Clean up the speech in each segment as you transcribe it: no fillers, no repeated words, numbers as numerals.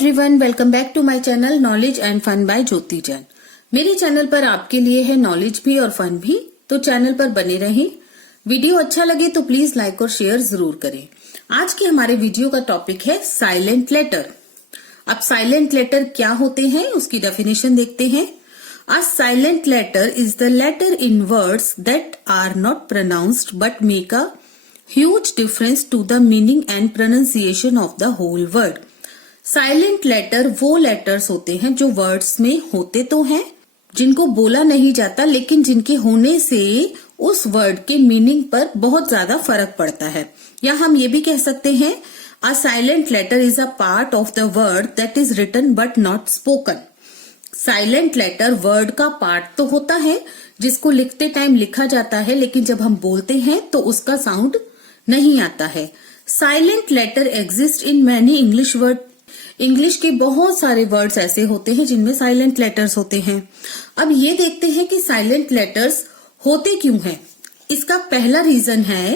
Everyone, welcome back to my channel knowledge and fun by Jyoti Jain. मेरे channel पर आपके लिए है नॉलेज भी और फन भी, तो चैनल पर बने रहें। वीडियो अच्छा लगे तो प्लीज लाइक और शेयर जरूर करें। आज के हमारे वीडियो का टॉपिक है साइलेंट लेटर। अब साइलेंट लेटर क्या होते हैं उसकी डेफिनेशन देखते हैं। A silent letter is the letter in words that are not pronounced but make a huge difference to the meaning and pronunciation of the whole word. Silent letter वो letters होते हैं जो वर्ड्स में होते तो हैं, जिनको बोला नहीं जाता, लेकिन जिनके होने से उस वर्ड के मीनिंग पर बहुत ज्यादा फर्क पड़ता है। या हम ये भी कह सकते हैं a silent letter is a part of the word that is written but not spoken. Silent letter word का पार्ट तो होता है जिसको लिखते टाइम लिखा जाता है, लेकिन जब हम बोलते हैं तो उसका साउंड नहीं आता है। Silent letter exist in many English word. English के बहुत सारे वर्ड्स ऐसे होते हैं जिनमें साइलेंट लेटर्स होते हैं। अब ये देखते हैं कि साइलेंट लेटर्स होते क्यों हैं। इसका पहला रीजन है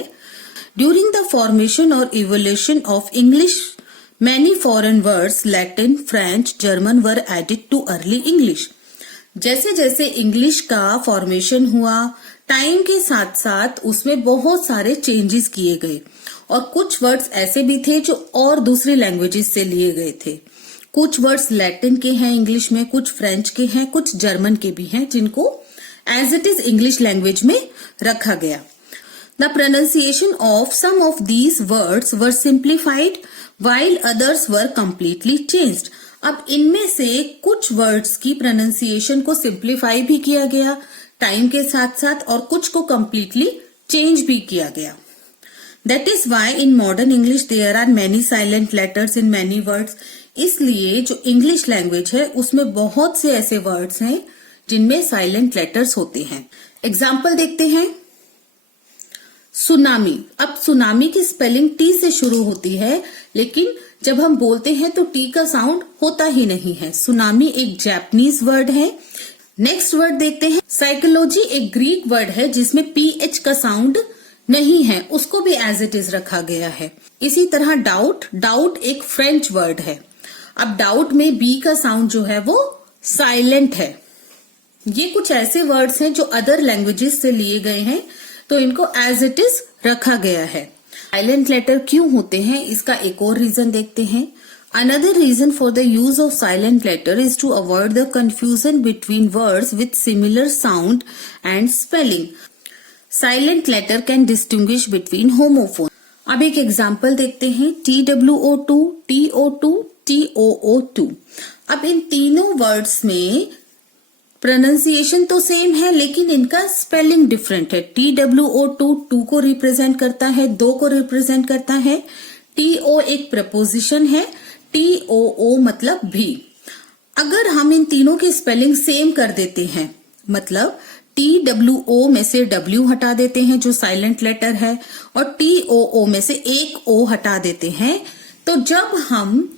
ड्यूरिंग द फॉर्मेशन और evolution of English many foreign words Latin, French, German were added too early English. जैसे जैसे इंग्लिश का फॉर्मेशन हुआ, टाइम के साथ साथ उसमें बहुत सारे चेंजेस किए गए और कुछ वर्ड्स ऐसे भी थे जो और दूसरी लैंग्वेजेस से लिए गए थे। कुछ वर्ड्स लैटिन के हैं इंग्लिश में, कुछ फ्रेंच के हैं, कुछ जर्मन के भी हैं, जिनको as it is English language में रखा गया। The pronunciation of some of these words were simplified while others were completely changed. अब इनमें से कुछ वर्ड्स की प्रोनाउंसिएशन को सिंप्लीफाई भी किया गया टाइम के साथ साथ, और कुछ को completely चेंज भी किया गया। That is why in modern English there are many silent letters in many words. इसलिए जो इंग्लिश लैंग्वेज है उसमें बहुत से ऐसे वर्ड्स हैं जिनमें साइलेंट लेटर्स होते हैं। एग्जाम्पल देखते हैं। सुनामी। अब सुनामी की स्पेलिंग टी से शुरू होती है, लेकिन जब हम बोलते हैं तो टी का साउंड होता ही नहीं है। सुनामी एक जापानीज वर्ड है। नेक्स्ट वर्ड देखते हैं। साइकोलॉजी एक ग्रीक वर्ड है जिसमें पीएच का साउंड नहीं है, उसको भी एज इट इज रखा गया है। इसी तरह डाउट। डाउट एक फ्रेंच वर्ड है। अब डाउट में बी का साउंड जो है वो साइलेंट है। ये कुछ ऐसे वर्ड्स हैं जो अदर लैंग्वेजेस से लिए गए हैं, तो इनको एज इट इज रखा गया है। साइलेंट लेटर क्यों होते हैं इसका एक और रीजन देखते हैं। Another reason for the use of silent letter is to avoid the confusion between words with similar sound and spelling. Silent letter can distinguish between homophone. अब एक एग्जाम्पल देखते हैं। TWO2, TO2, TOO2। अब इन तीनों words में pronunciation तो same है, लेकिन इनका स्पेलिंग डिफरेंट है। TWO2 2 को रिप्रेजेंट करता है, 2 को रिप्रेजेंट करता है। TO एक प्रपोजिशन है, TOO मतलब भी। अगर हम इन तीनों की स्पेलिंग सेम कर देते हैं, मतलब TWO में से W हटा देते हैं जो साइलेंट लेटर है, और TOO में से एक O हटा देते हैं, तो जब हम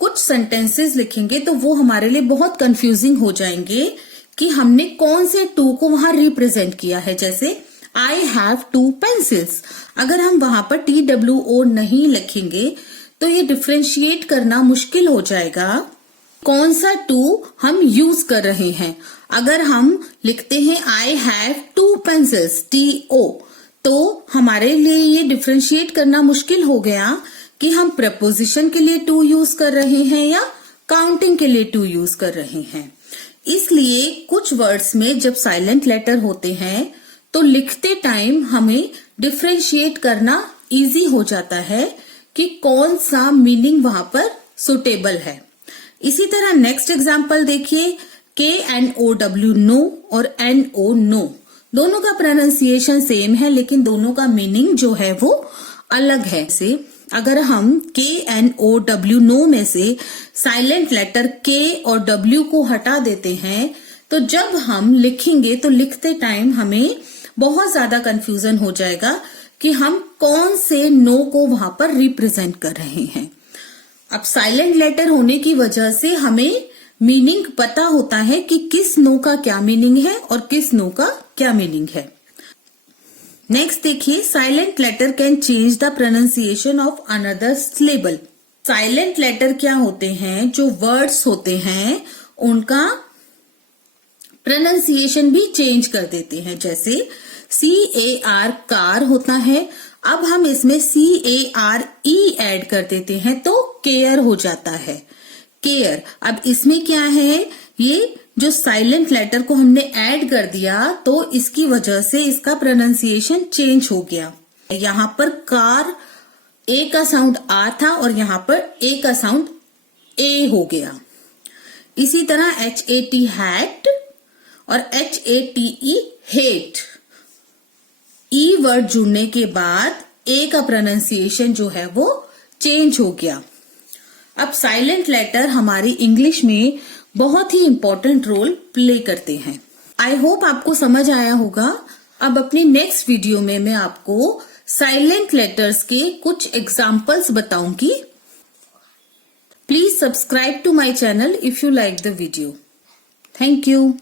कुछ सेंटेंसेस लिखेंगे तो वो हमारे लिए बहुत कंफ्यूजिंग हो जाएंगे कि हमने कौन से टू को वहां रिप्रेजेंट किया है। जैसे आई हैव 2 पेंसिल्स। अगर हम वहां पर TWO नहीं लिखेंगे तो ये डिफ्रेंशिएट करना मुश्किल हो जाएगा कौन सा टू हम यूज कर रहे हैं। अगर हम लिखते हैं आई हैव 2 पेंसिल्स TO, तो हमारे लिए ये डिफ्रेंशिएट करना मुश्किल हो गया कि हम प्रपोजिशन के लिए 2 यूज कर रहे हैं या काउंटिंग के लिए 2 यूज कर रहे हैं। इसलिए कुछ वर्ड्स में जब साइलेंट लेटर होते हैं तो लिखते टाइम हमें डिफ्रेंशिएट करना इजी हो जाता है कि कौन सा मीनिंग वहां पर सुटेबल है। इसी तरह नेक्स्ट एग्जांपल देखिए। KNOW नो और NO नो, दोनों का प्रोनाउंसिएशन सेम है, लेकिन दोनों का मीनिंग जो है वो अलग है। से अगर हम KNOW नो में से साइलेंट लेटर K और W को हटा देते हैं, तो जब हम लिखेंगे तो लिखते टाइम हमें बहुत ज्यादा कंफ्यूजन हो जाएगा कि हम कौन से नो को वहां पर रिप्रेजेंट कर रहे हैं। अब साइलेंट लेटर होने की वजह से हमें मीनिंग पता होता है कि किस नो का क्या मीनिंग है और किस नो का क्या मीनिंग है। नेक्स्ट देखिए। Silent letter can change the pronunciation of another syllable. Silent letter क्या होते हैं, जो वर्ड्स होते हैं उनका प्रोनाउंसिएशन भी चेंज कर देते हैं। जैसे CAR कार होता है, अब हम इसमें CARE ऐड कर देते हैं तो केयर हो जाता है, केयर। अब इसमें क्या है, ये जो साइलेंट लेटर को हमने ऐड कर दिया तो इसकी वजह से इसका प्रोनाउंसिएशन चेंज हो गया। यहाँ पर कार ए का साउंड आ था और यहाँ पर ए का साउंड ए हो गया। इसी तरह HAT हैट और HATE हेट, ई वर्ड जुड़ने के बाद ए का प्रोनाउंसिएशन जो है वो चेंज हो गया। अब साइलेंट लेटर हमारी इंग्लिश में बहुत ही इंपॉर्टेंट रोल प्ले करते हैं। आई होप आपको समझ आया होगा। अब अपनी नेक्स्ट वीडियो में मैं आपको साइलेंट लेटर्स के कुछ एग्जाम्पल्स बताऊंगी। Please subscribe to my channel if you like the video. Thank you.